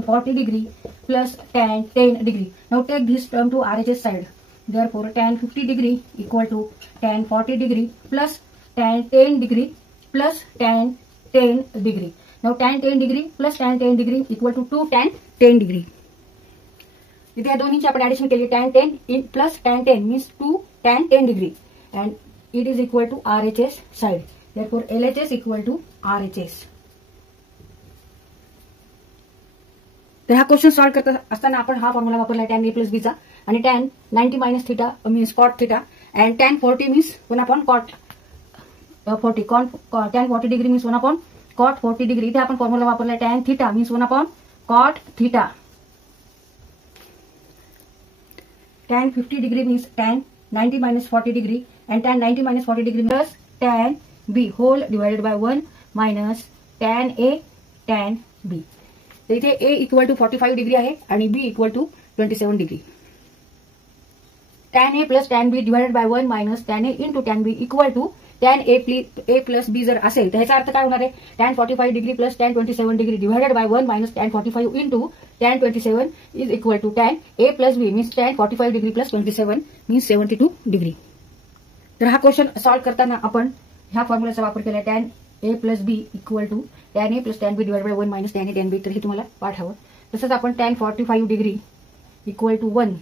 tan 40 degree plus tan 10 degree. Now take this term to RHS side. Therefore, tan 50 degree equal to tan 40 degree plus tan 10 degree plus tan 10 degree. Now tan 10 degree plus tan 10 degree equal to 2 tan 10 degree. इथे या दोन्हीची आपण addition केली. tan 10 in plus tan 10 means 2 tan 10 degree and it is equal to RHS side. Therefore, LHS equal to RHS. तर हा question solve करत असताना आपण हा फॉर्म्युला वापरला tan a plus b चा आणि tan 90 minus theta means cot theta and tan 40 means 1 upon cot 40. Tan 40 degree means 1 upon cot 40 degree. इथे आपण फॉर्म्युला वापरला tan theta means 1 upon cot theta. Tan 50 degree means tan 90 minus 40 degree and tan 90 minus 40 degree plus tan b whole divided by 1 minus tan a tan b. तर इथे a equal to 45 degree आहे आणि b equal to 27 degree. tan a plus tan b divided by 1 minus tan a into tan b equal to tan a plus b जर असेल तर ह्याचा अर्थ काय होणार आहे? tan 45 degree plus tan 27 degree divided by 1 minus tan 45 into tan 27 is equal to tan a plus b means tan 45 degree plus 27 means 72 degree. तर हा क्वेश्चन सॉल्व करताना आपण ह्या फॉर्म्युलाचा वापर केला. tan a plus b equal to tan a plus tan b divided by 1 minus tan a tan b. तर हे तुम्हाला पाठ हवं. तसंच आपण tan 45 degree equal to 1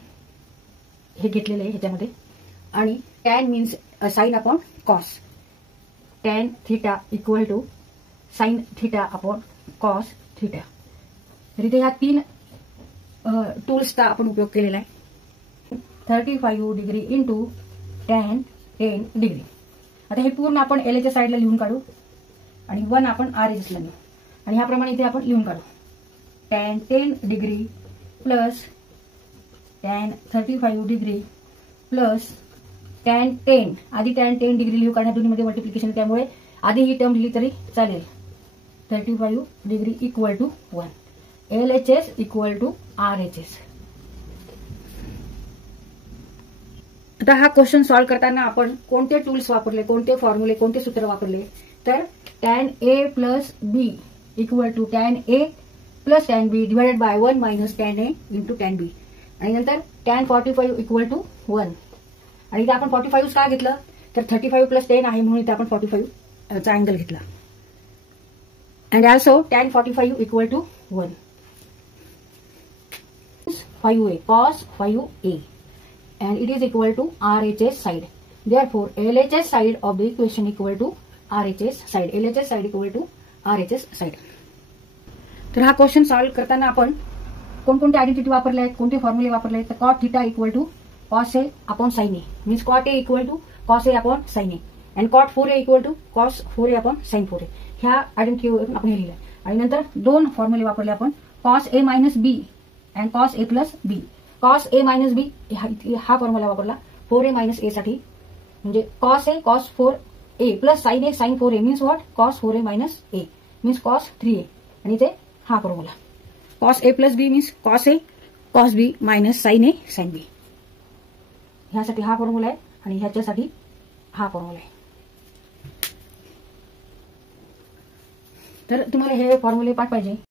हे घेतलेलं आहे ह्याच्यामध्ये आणि tan means sin upon cos. tan theta equal to sin theta upon cos theta. तर इथे ह्या तीन टूल्सचा आपण उपयोग केलेला आहे. 35 डिग्री इंटू tan 10 डिग्री. आता हे पूर्ण आपण एलच्या साईडला लिहून काढू आणि 1 आपण आरएचएसला लिहू आणि ह्याप्रमाणे इथे आपण लिहून काढू. tan 10 degree plus tan 35 degree plus tan 10. आधी tan 10 डिग्री लिहू कारण दोन्हीमध्ये मल्टिप्लिकेशन त्यामुळे आधी ही टर्म लिहिली तरी चालेल. 35 degree equal to 1. LHS equal to RHS. आता हा क्वेश्चन सॉल्व करताना आपण कोणते टूल्स वापरले, कोणते फॉर्म्युले, कोणते सूत्र वापरले तर tan a plus b equal to tan a plus tan b divided by 1 minus tan a into tan b आणि नंतर tan 45 इक्वल टू 1 आणि इथे आपण 45 का घेतलं तर 35 प्लस 10 आहे म्हणून इथे आपण 45 चा अँगल घेतला. And also tan 45 equal to 1 5a cos 5a and it is equal to RHS side. Therefore, LHS side of the equation equal to RHS side. LHS side equal to RHS side. तर हा question solve करताना आपण कोणकोणते identity वापरले आहेत, कोणते फॉर्म्युले वापरले आहेत तर cot theta equal to cos a upon sin a means cot a equal to cos a upon sin a and cot 4a equal to cos 4a upon sin 4a. ह्या आयडेंटिटीवरून आपण हे लिहिलं आणि नंतर दोन फॉर्म्युले वापरले आपण cos a minus b and cos a plus b. cos a minus b हा फॉर्म्युला वापरला 4a minus a साठी म्हणजे cos a cos 4a plus sin a sin 4a means what cos 4a minus a means cos 3a आणि इथे हा formula cos a plus b means cos a cos b minus sin a sin b. ह्यासाठी हा formula आहे आणि ह्याच्यासाठी हा formula आहे. तर तुम्हाला हे फॉर्म्युले पाठ पाहिजे